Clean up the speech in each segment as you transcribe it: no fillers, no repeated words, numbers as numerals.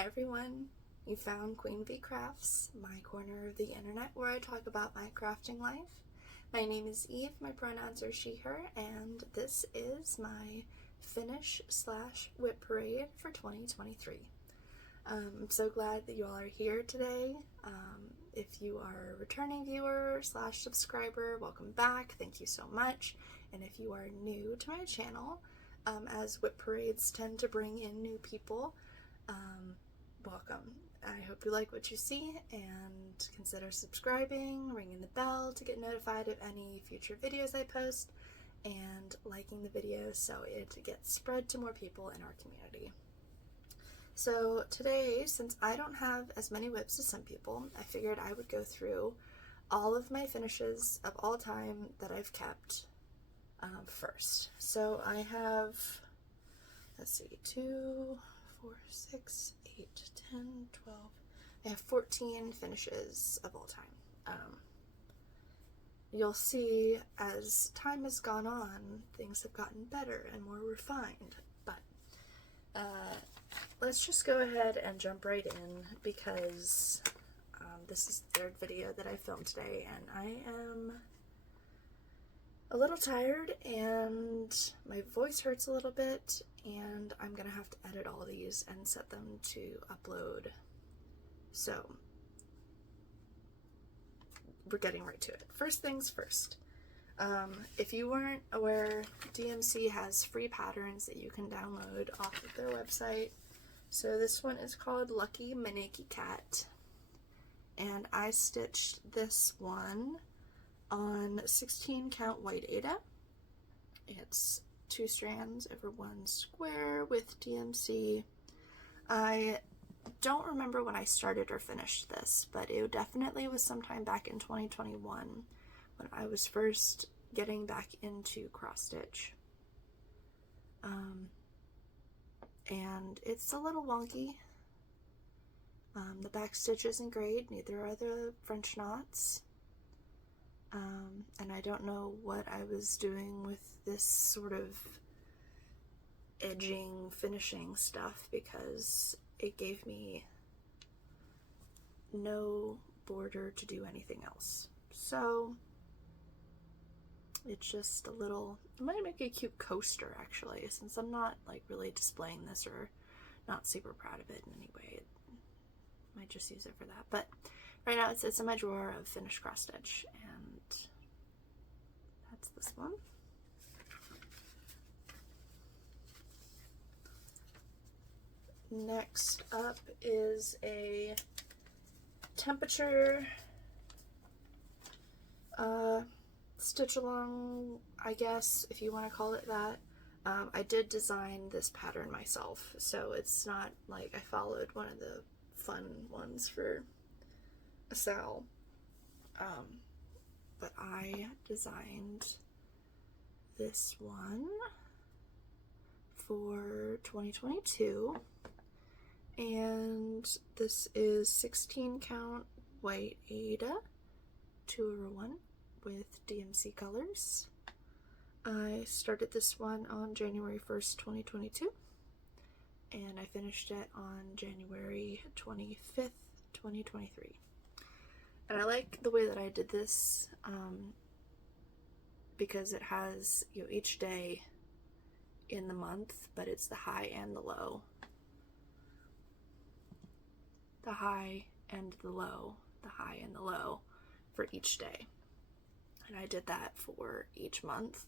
Hi everyone, you found Queen V Crafts, my corner of the internet where I talk about my crafting life. My name is Eve, my pronouns are she, her, and this is my finish/WIP parade for 2023. I'm so glad that you all are here today. If you are a returning viewer / subscriber, welcome back, thank you so much. And if you are new to my channel, as WIP parades tend to bring in new people, welcome. I hope you like what you see and consider subscribing, ringing the bell to get notified of any future videos I post, and liking the video so it gets spread to more people in our community. So today, since I don't have as many WIPs as some people, I figured I would go through all of my finishes of all time that I've kept first. So I have, let's see, 2, 4, 6, 8, 10, 12, I have 14 finishes of all time. You'll see as time has gone on, things have gotten better and more refined, but let's just go ahead and jump right in because this is the third video that I filmed today and I am a little tired and my voice hurts a little bit, and I'm gonna have to edit all these and set them to upload. So we're getting right to it. First things first. If you weren't aware, DMC has free patterns that you can download off of their website. So this one is called Lucky Maneki Cat, and I stitched this one on 16 count white Aida. It's 2 strands over 1 square with DMC. I don't remember when I started or finished this, but it definitely was sometime back in 2021 when I was first getting back into cross stitch. And it's a little wonky. The back stitch isn't great, neither are the French knots. And I don't know what I was doing with this sort of edging, finishing stuff because it gave me no border to do anything else. So it's just a little, I might make a cute coaster actually, since I'm not like really displaying this or not super proud of it in any way. I might just use it for that. But right now it's in my drawer of finished cross stitch, and that's this one. Next up is a temperature stitch along, I guess, if you want to call it that. I did design this pattern myself, so it's not like I followed one of the fun ones for a Sal, but I designed this one for 2022, and this is 16 count white Aida 2/1 with DMC colors. I started this one on January 1st, 2022, and I finished it on January 25th, 2023. And I like the way that I did this because it has, you know, each day in the month, but it's the high and the low. The high and the low, the high and the low for each day. And I did that for each month.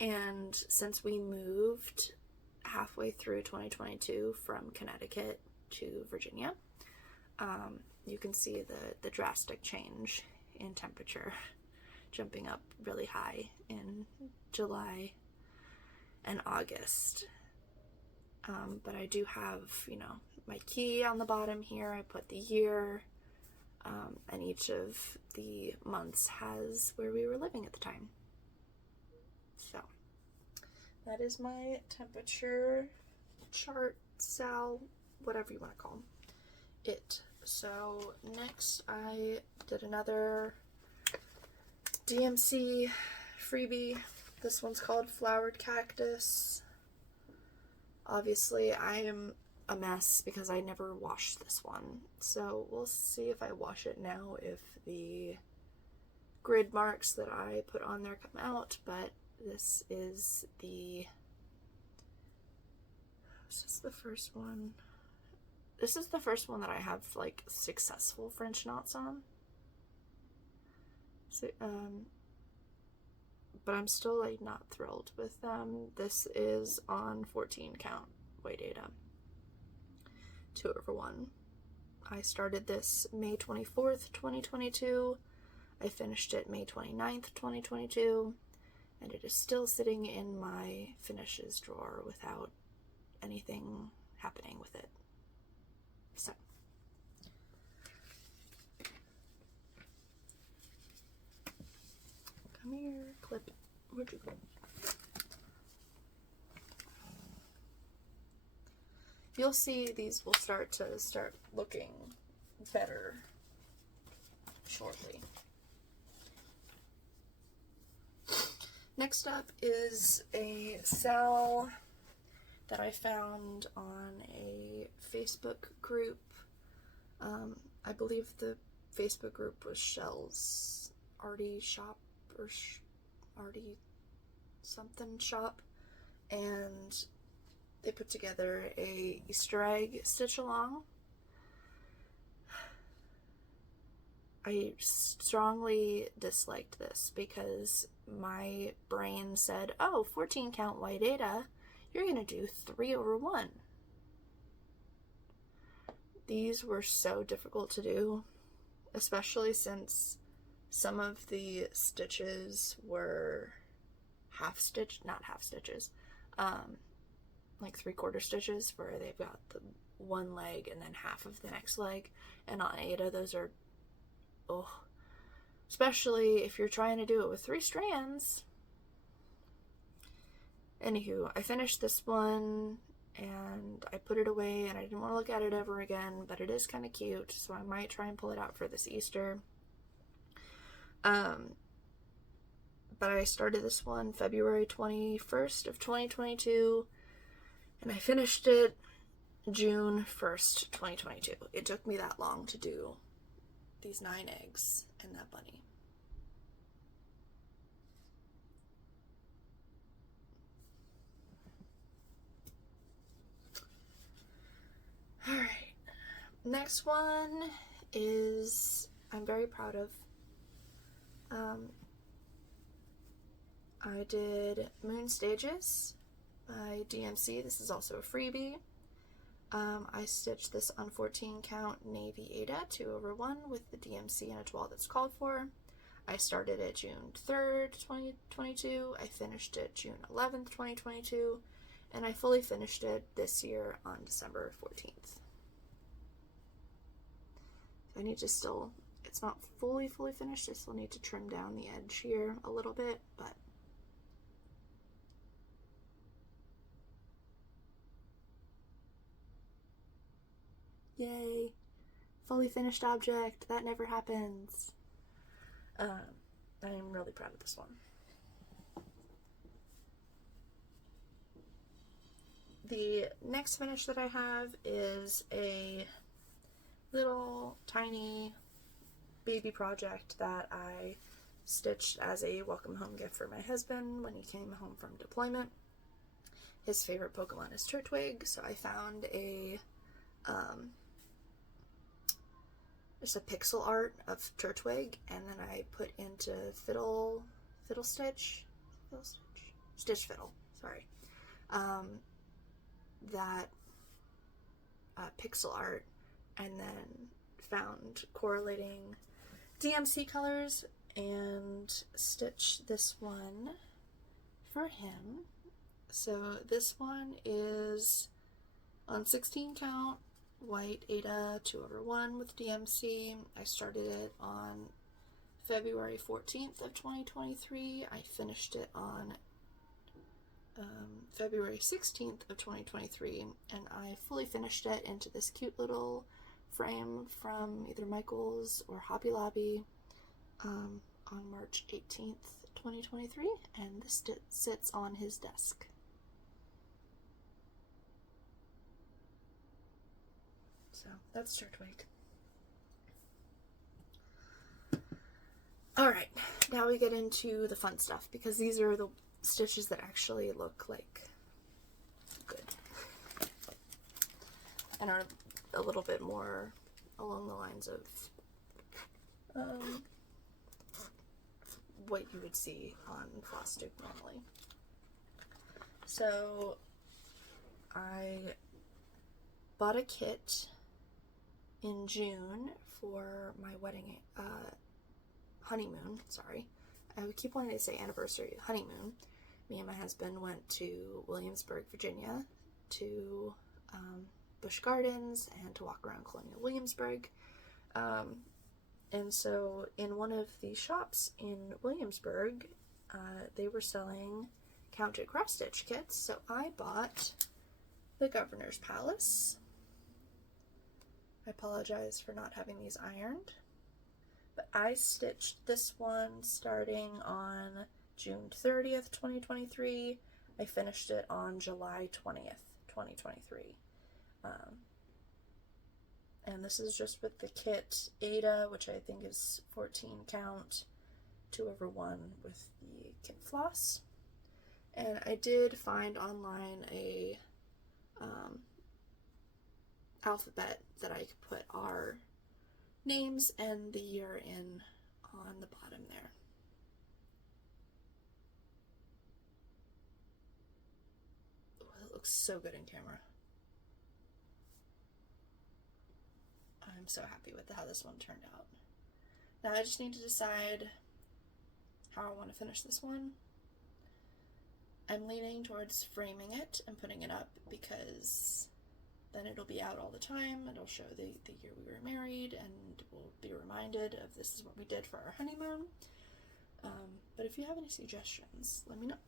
And since we moved halfway through 2022 from Connecticut to Virginia, you can see the drastic change in temperature, jumping up really high in July and August. But I do have, you know, my key on the bottom here. I put the year, and each of the months has where we were living at the time. So that is my temperature chart, Sal, whatever you want to call it. So next I did another DMC freebie. This one's called Flowered Cactus. Obviously I am a mess because I never washed this one. So we'll see if I wash it now, if the grid marks that I put on there come out, but this is the first one. This is the first one that I have like successful French knots on. So, but I'm still like not thrilled with them. This is on 14 count white data, 2/1. I started this May 24th, 2022. I finished it May 29th, 2022, and it is still sitting in my finishes drawer without anything happening with it. So come here, clip it. Where'd you go? You'll see these will start looking better shortly. Next up is a cell that I found on a Facebook group. I believe the Facebook group was Shell's Arty Shop or Arty something shop, and they put together a Easter egg stitch along. I strongly disliked this because my brain said, oh, 14 count white Ada, you're going to do 3/1. These were so difficult to do, especially since some of the stitches were not half stitches, like 3/4 stitches where they've got the one leg and then half of the next leg. And on Ada, those are, oh, especially if you're trying to do it with 3 strands. Anywho, I finished this one and I put it away and I didn't want to look at it ever again, but it is kind of cute, so I might try and pull it out for this Easter. But I started this one February 21st of 2022 and I finished it June 1st, 2022. It took me that long to do these 9 eggs and that bunny. Alright, next one is I'm very proud of. I did Moon Stages by DMC. This is also a freebie. I stitched this on 14 count Navy Ada 2/1 with the DMC and a toile that's called for. I started it June 3rd, 2022. I finished it June 11th, 2022. And I fully finished it this year on December 14th. I need to still, it's not fully finished. I still need to trim down the edge here a little bit, but yay, fully finished object. That never happens. I'm really proud of this one. The next finish that I have is a little tiny baby project that I stitched as a welcome home gift for my husband when he came home from deployment. His favorite Pokemon is Turtwig, so I found a just a pixel art of Turtwig, and then I put into Stitch Fiddle, sorry, that pixel art, and then found correlating DMC colors and stitch this one for him. So this one is on 16 count white Ada 2/1 with DMC. I started it on February 14th of 2023. I finished it on February 16th of 2023, and I fully finished it into this cute little frame from either Michael's or Hobby Lobby on March 18th, 2023, and this sits on his desk. So that's shirt weight. Alright, now we get into the fun stuff, because these are the stitches that actually look like good and are a little bit more along the lines of what you would see on Flosstube normally. So I bought a kit in June for my wedding, honeymoon, sorry. I keep wanting to say anniversary, honeymoon. Me and my husband went to Williamsburg, Virginia to Busch Gardens and to walk around Colonial Williamsburg. And so in one of the shops in Williamsburg, they were selling counted cross stitch kits, so I bought the Governor's Palace. I apologize for not having these ironed, but I stitched this one starting on June 30th, 2023. I finished it on July 20th, 2023. And this is just with the kit Ada, which I think is 14 count, 2/1 with the kit floss. And I did find online a alphabet that I could put our names and the year in on the bottom there. Oh, it looks so good in camera. I'm so happy with how this one turned out. Now I just need to decide how I want to finish this one. I'm leaning towards framing it and putting it up, because then it'll be out all the time. It'll show the year we were married, and we'll be reminded of this is what we did for our honeymoon. But if you have any suggestions, let me know.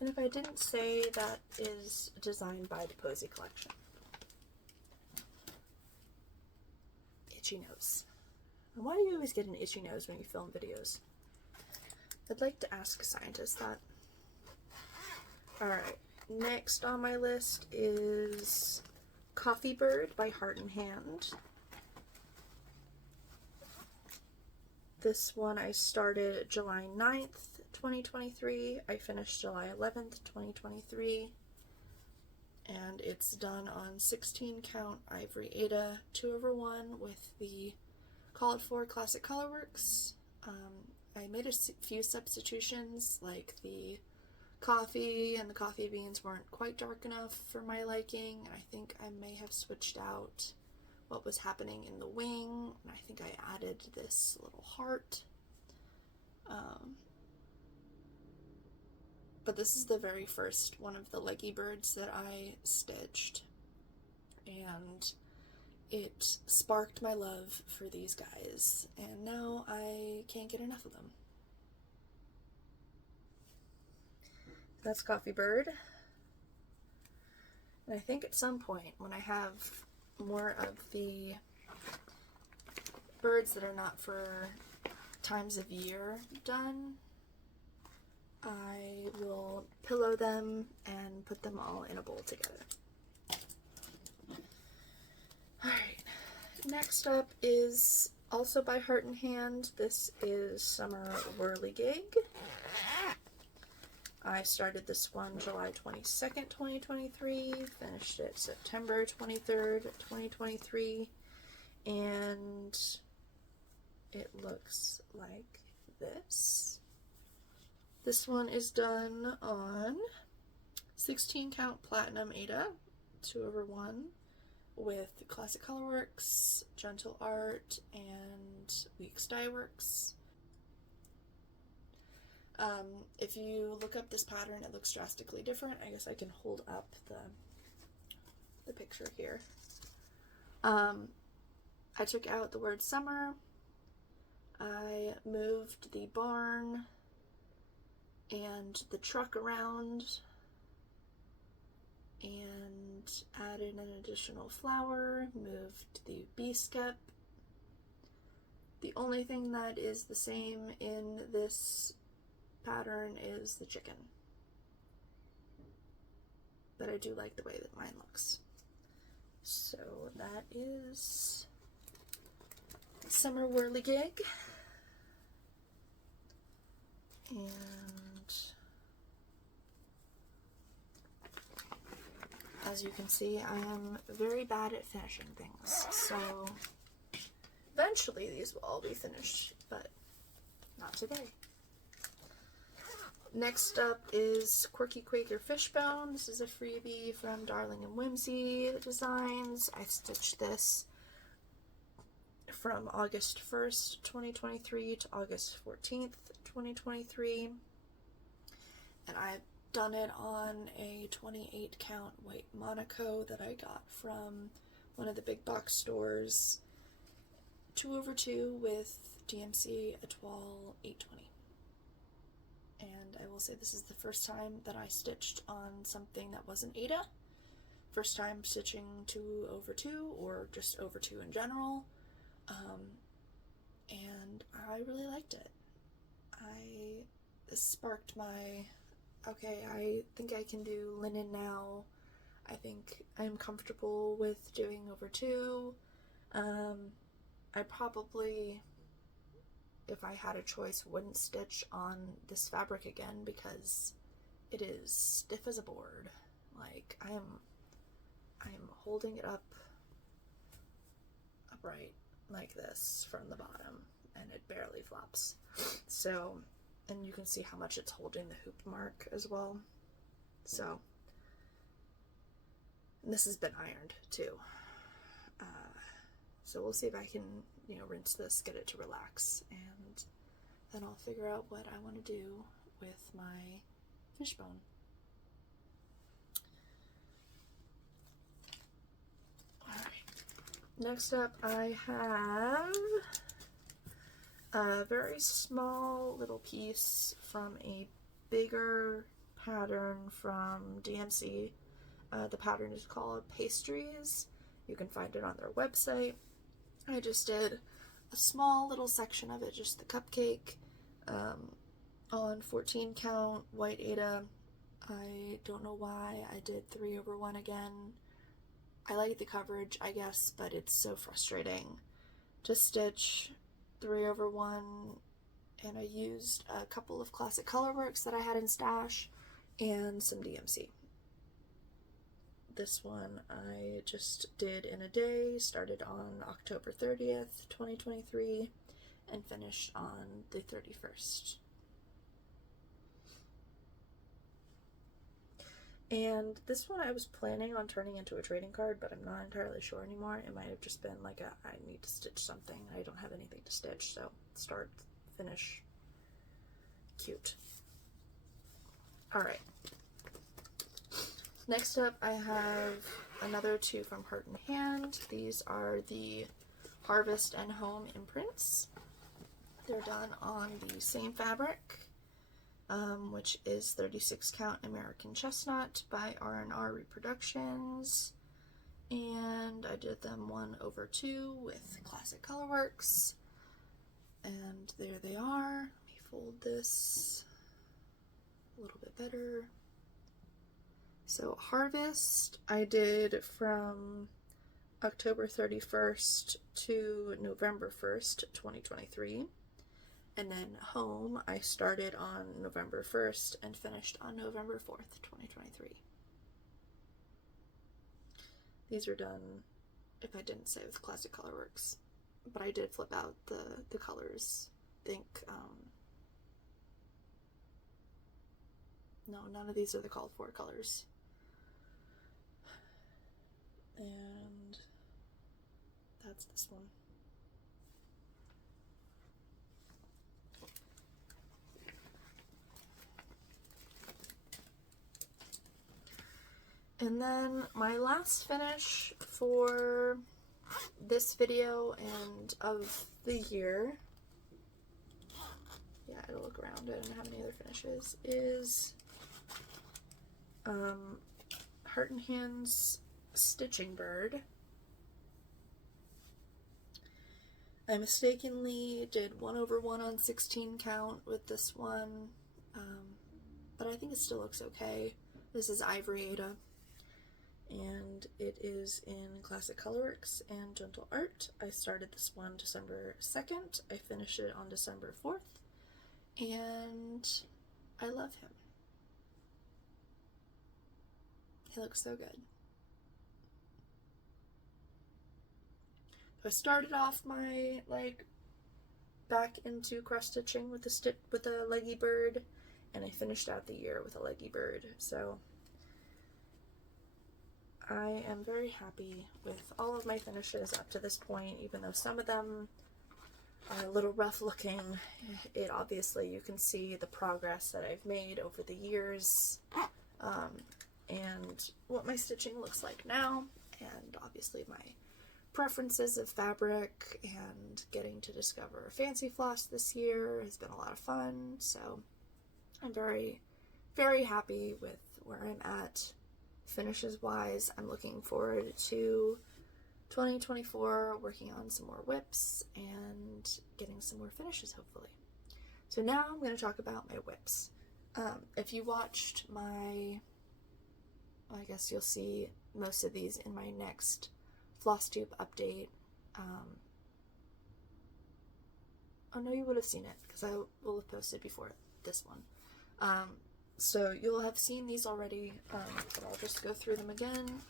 And if I didn't say, that is designed by the Posy Collection. Itchy nose. And why do you always get an itchy nose when you film videos? I'd like to ask a scientist that. Alright, next on my list is Coffee Bird by Heart and Hand. This one I started July 9th, 2023. I finished July 11th, 2023. And it's done on 16 count ivory Ada 2/1 with the called for Classic Colorworks. I made a few substitutions, like the coffee and the coffee beans weren't quite dark enough for my liking. I think I may have switched out what was happening in the wing, and I think I added this little heart. But this is the very first one of the leggy birds that I stitched, and it sparked my love for these guys, and now I can't get enough of them. That's Coffee Bird. And I think at some point, when I have more of the birds that are not for times of year done, I will pillow them and put them all in a bowl together. Alright, next up is also by Heart and Hand. This is Summer Whirligig. I started this one July 22nd, 2023, finished it September 23rd, 2023, and it looks like this. This one is done on 16 count Platinum Ada 2/1 with Classic Colorworks, Gentle Art, and Weeks Dye Works. If you look up this pattern, it looks drastically different. I guess I can hold up the picture here. I took out the word summer. I moved the barn and the truck around and added an additional flower, moved the bee skep. The only thing that is the same in this pattern is the chicken. but I do like the way that mine looks. So that is summer whirligig. And as you can see, I am very bad at finishing things, so eventually these will all be finished, but not today. Next up is Quirky Quaker Fishbone. This is a freebie from Darling and Whimsy Designs. I stitched this from August 1st, 2023 to August 14th, 2023. And I've done it on a 28 count white Monaco that I got from one of the big box stores. 2/2 with DMC Etoile 820. And I will say this is the first time that I stitched on something that wasn't Aida. First time stitching 2/2 or just over 2 in general. And I really liked it. This sparked my, okay, I think I can do linen now. I think I'm comfortable with doing over 2. I probably, if I had a choice, wouldn't stitch on this fabric again because it is stiff as a board. Like, I am holding it upright like this from the bottom, and it barely flops. So, and you can see how much it's holding the hoop mark as well. So, and this has been ironed too. So we'll see if I can, rinse this, get it to relax, and then I'll figure out what I want to do with my fishbone. Alright, next up I have a very small little piece from a bigger pattern from DMC. The pattern is called Pastries. You can find it on their website. I just did a small little section of it, just the cupcake, on 14 count white Aida. I don't know why I did 3/1 again. I like the coverage, I guess, but it's so frustrating to stitch 3/1, and I used a couple of classic colorworks that I had in stash and some DMC. This one I just did in a day, started on October 30th, 2023, and finished on the 31st. And this one I was planning on turning into a trading card, but I'm not entirely sure anymore. It might have just been like I need to stitch something. I don't have anything to stitch, so start, finish, cute. Alright. Next up, I have another 2 from Heart and Hand. These are the Harvest and Home imprints. They're done on the same fabric, which is 36 count American Chestnut by R&R Reproductions. And I did them 1/2 with classic colorworks. And there they are. Let me fold this a little bit better. So Harvest I did from October 31st to November 1st, 2023. And then Home I started on November 1st and finished on November 4th, 2023. These are done, if I didn't say, with classic colorworks, but I did flip out the colors. I think, no, none of these are the called for colors. And that's this one. And then my last finish for this video and of the year, yeah, I had to look around, I don't have any other finishes, is Heart and Hand's Stitching Bird. I mistakenly did 1/1 on 16 count with this one, but I think it still looks okay. This is Ivory Aida. and it is in Classic Colorworks and Gentle Art. I started this one December 2nd. I finished it on December 4th, and I love him. He looks so good. I started off my back into cross stitching with a leggy bird, and I finished out the year with a leggy bird. So I am very happy with all of my finishes up to this point, even though some of them are a little rough looking. It obviously, you can see the progress that I've made over the years, and what my stitching looks like now, and obviously my preferences of fabric, and getting to discover fancy floss this year has been a lot of fun. So I'm very, very happy with where I'm at finishes wise. I'm looking forward to 2024, working on some more WIPs and getting some more finishes hopefully. So now I'm going to talk about my WIPs. If you watched my, I guess you'll see most of these in my next Flosstube update. Oh no, you would have seen it because I will have posted before this one. So you'll have seen these already, but I'll just go through them again.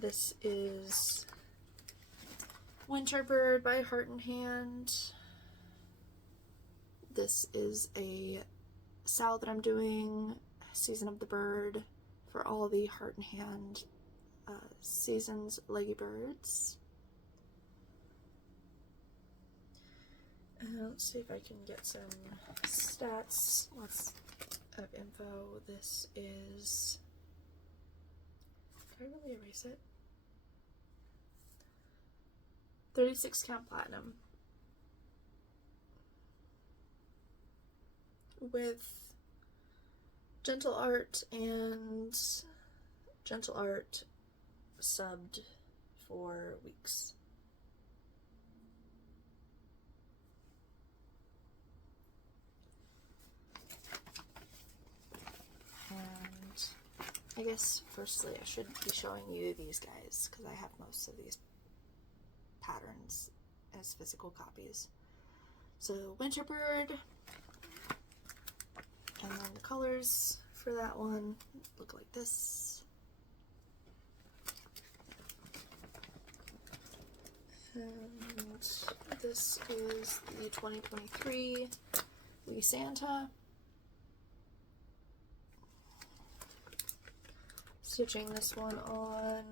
This is Winter Bird by Heart and Hand. This is a sal that I'm doing, Season of the Bird, for all the Heart and Hand Seasons leggy birds. Let's see if I can get some stats of info. This is, did I really erase it? 36 count platinum with Gentle Art, and Gentle Art subbed for weeks. And I guess firstly I should be showing you these guys because I have most of these patterns as physical copies. So Winter Bird, and then the colors for that one look like this. And this is the 2023 Wee Santa. Stitching this one on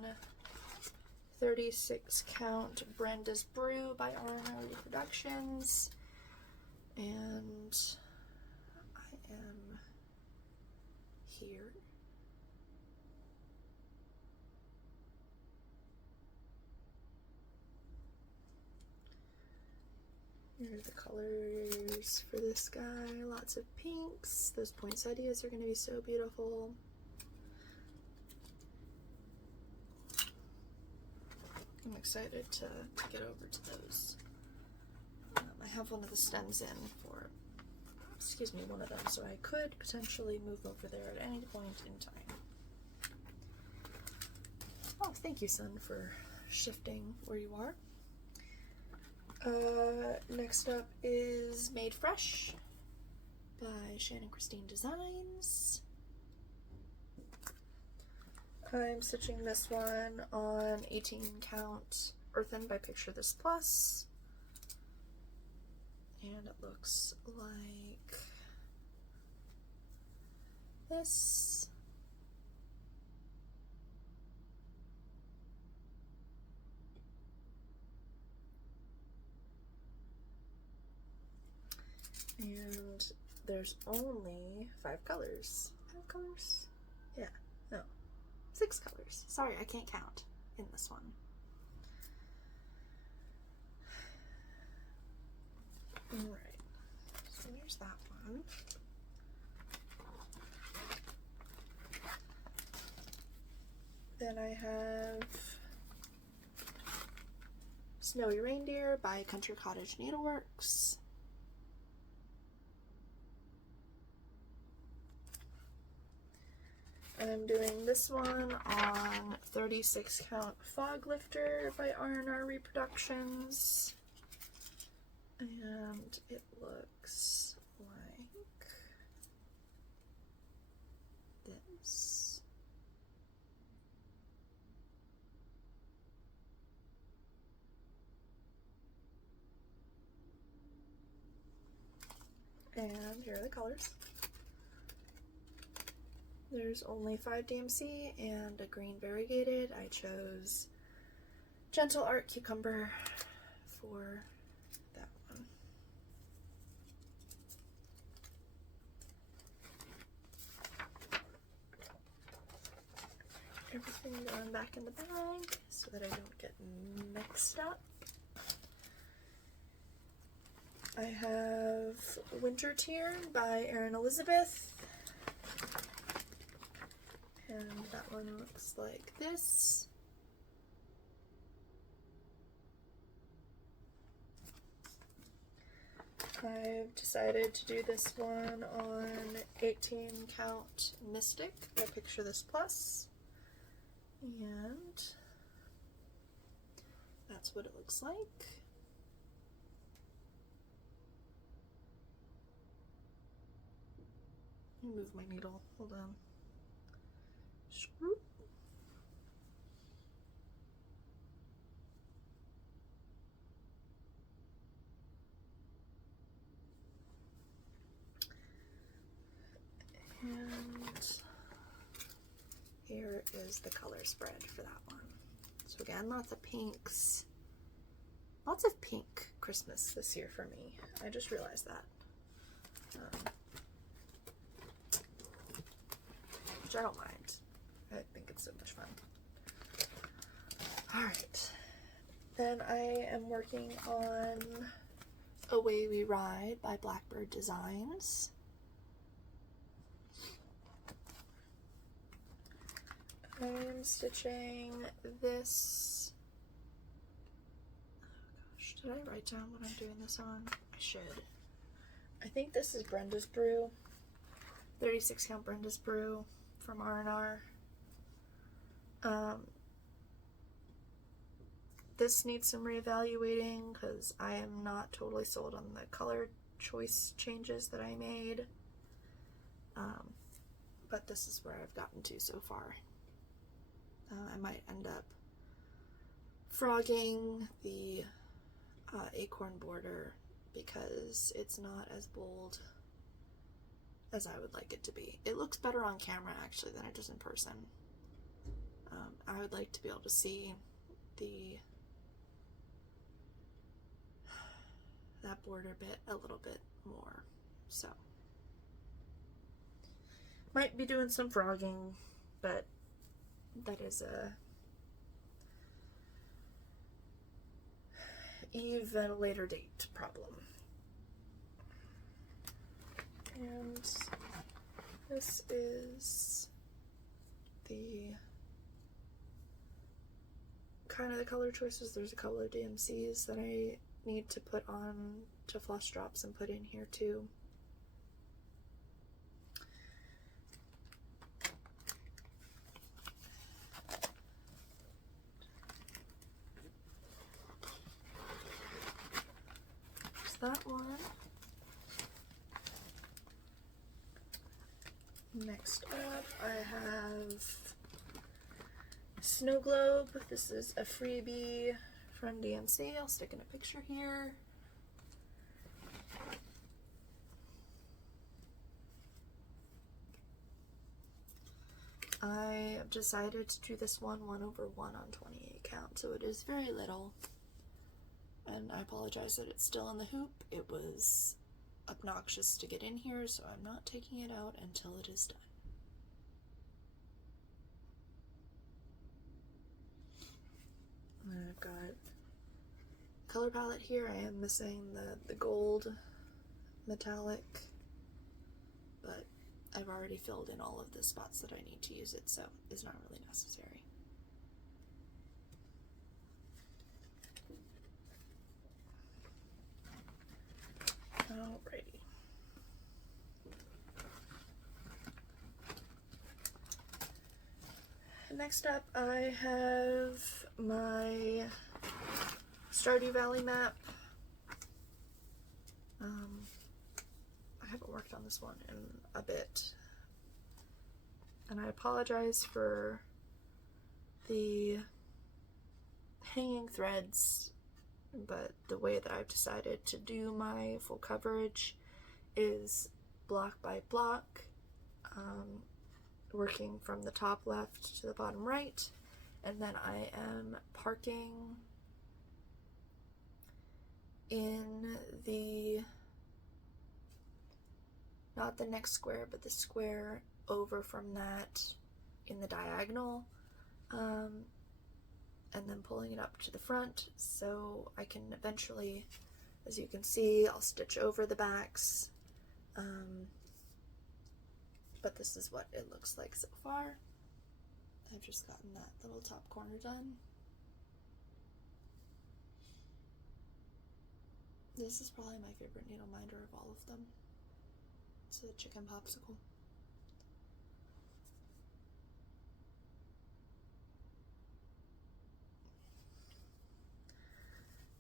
36 count Brenda's Brew by Ordinary Productions, and I am here. Here are the colors for this guy. Lots of pinks. Those poinsettias are going to be so beautiful. I'm excited to get over to those. I have one of the stems in for, one of them, so I could potentially move over there at any point in time. Oh, thank you, Sun, for shifting where you are. Next up is Made Fresh by Shannon Christine Designs. I'm stitching this one on 18 count Earthen by Picture This Plus, and it looks like this. And there's only 5 colors. 5 colors? Yeah, no. 6 colors. Sorry, I can't count in this one. Alright, so there's that one. Then I have Snowy Reindeer by Country Cottage Needleworks. I'm doing this one on 36 count Fog Lifter by R&R Reproductions, and it looks like this. And here are the colors. There's only 5 DMC and a green variegated. I chose Gentle Art Cucumber for that one. Everything going back in the bag so that I don't get mixed up. I have Winter Tear by Erin Elizabeth. And that one looks like this. I've decided to do this one on 18 count Mystic by Picture This Plus. And that's what it looks like. Let me move my needle, hold on. Screw. And here is the color spread for that one. So again, lots of pinks. Lots of pink Christmas this year for me. I just realized that. Which I don't mind. I think it's so much fun. Alright. Then I am working on Away We Ride by Blackbird Designs. I'm stitching this. Oh gosh, did I write down what I'm doing this on? I should. I think this is Brenda's Brew. 36 count Brenda's Brew from R&R. This needs some reevaluating because I am not totally sold on the color choice changes that I made. But this is where I've gotten to so far. I might end up frogging the acorn border because it's not as bold as I would like it to be. It looks better on camera actually than it does in person. I would like to be able to see that border bit a little bit more, so might be doing some frogging, but that is a even later date problem. And this is the kind of the color choices. There's a couple of DMCs that I need to put on to floss drops and put in here too. There's that one. Next up, I have Snow Globe. This is a freebie from DMC. I'll stick in a picture here. I have decided to do this one 1/1 on 28 count, so it is very little. And I apologize that it's still in the hoop. It was obnoxious to get in here, so I'm not taking it out until it is done. And I've got color palette here. I am missing the gold metallic, but I've already filled in all of the spots that I need to use it, so it's not really necessary. Alrighty. Next up, I have my Stardew Valley map. I haven't worked on this one in a bit, and I apologize for the hanging threads, but the way that I've decided to do my full coverage is block by block, working from the top left to the bottom right, and then I am parking in the, not the next square, but the square over from that in the diagonal, and then pulling it up to the front so I can eventually, as you can see, I'll stitch over the backs. But this is what it looks like so far. I've just gotten that little top corner done. This is probably my favorite needle minder of all of them. It's a chicken popsicle.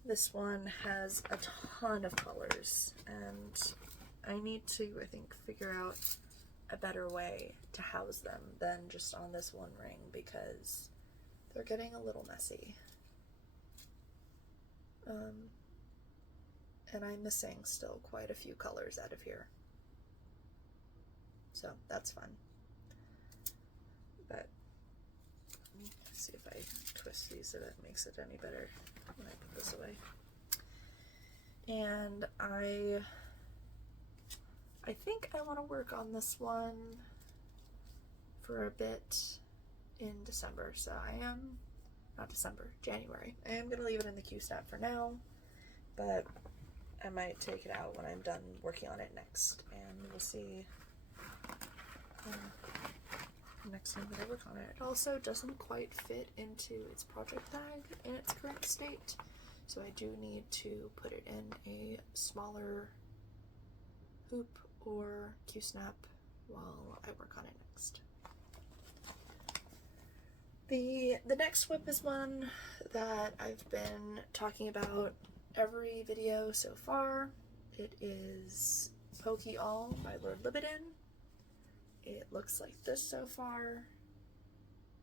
This one has a ton of colors, and I need to, I think, figure out a better way to house them than just on this one ring, because they're getting a little messy. And I'm missing still quite a few colors out of here. So that's fun. But let's see if I twist these so that makes it any better when I put this away. And I think I want to work on this one for a bit in December. So I am, not December, January. I am going to leave it in the Q-snap for now, but I might take it out when I'm done working on it next, and we'll see next time that I work on it. It also doesn't quite fit into its project bag in its current state, so I do need to put it in a smaller hoop or Q-snap while I work on it next. The next WIP is one that I've been talking about every video so far. It is Pokey All by Lord Libidin. It looks like this so far.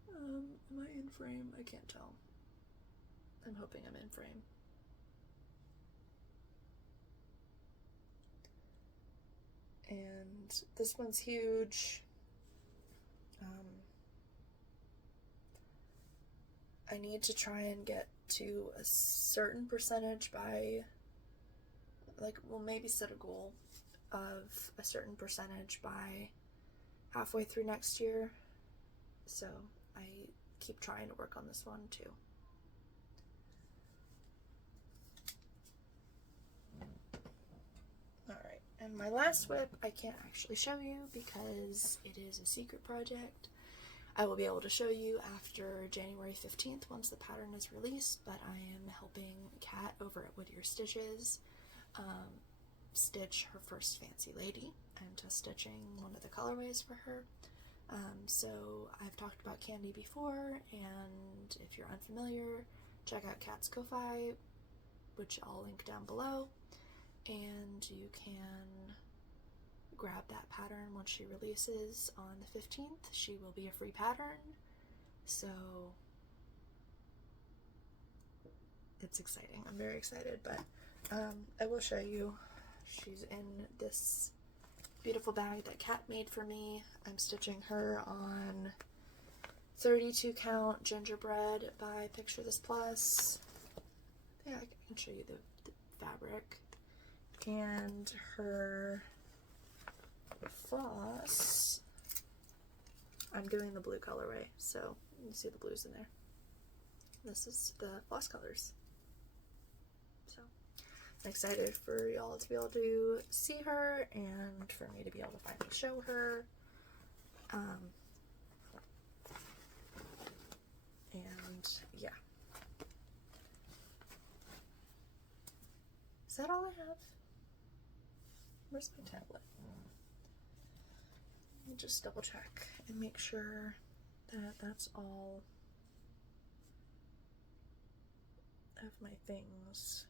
Am I in frame? I can't tell. I'm hoping I'm in frame. And this one's huge. I need to try and get to a certain percentage by, like, we'll maybe set a goal of a certain percentage by halfway through next year. So I keep trying to work on this one too. Alright, and my last WIP I can't actually show you because it is a secret project. I will be able to show you after January 15th once the pattern is released, but I am helping Kat over at Whittier Stitches stitch her first Fancy Lady. I'm test stitching one of the colorways for her. So I've talked about Candy before, and if you're unfamiliar, check out Kat's Ko-Fi, which I'll link down below, and you can grab that pattern once she releases on the 15th. She will be a free pattern, so it's exciting. I'm very excited, but I will show you. She's in this beautiful bag that Kat made for me. I'm stitching her on 32 count gingerbread by Picture This Plus. Yeah, I can show you the fabric. And her floss, I'm doing the blue colorway, so you can see the blues in there. This is the floss colors. So I'm excited for y'all to be able to see her and for me to be able to finally show her. And yeah. Is that all I have? Where's my tablet? Let me just double check and make sure that's all of my things.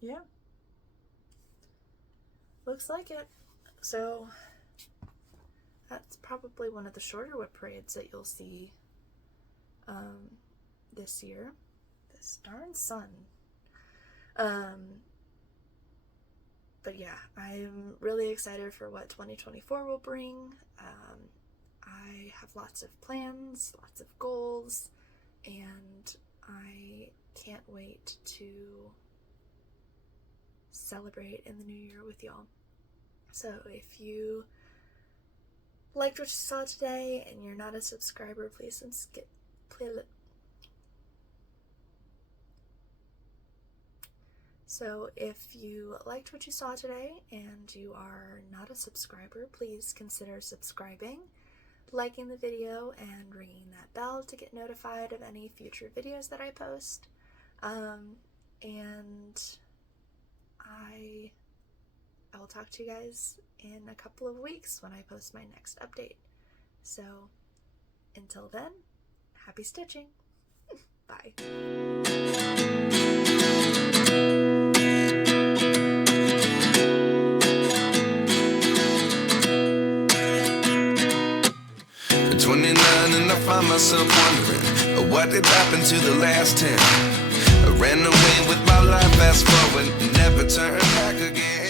Yeah. Looks like it. So that's probably one of the shorter WIP parades that you'll see this year. This darn sun. But yeah, I'm really excited for what 2024 will bring. I have lots of plans, lots of goals, and I can't wait to celebrate in the new year with y'all. So if you liked what you saw today and you're not a subscriber, please So if you liked what you saw today and you are not a subscriber, please consider subscribing, liking the video, and ringing that bell to get notified of any future videos that I post. And I will talk to you guys in a couple of weeks when I post my next update. So until then, happy stitching. Bye. At 29 and I find myself wondering what did happen to the last 10. I ran away with my life, fast forward, never turn back again.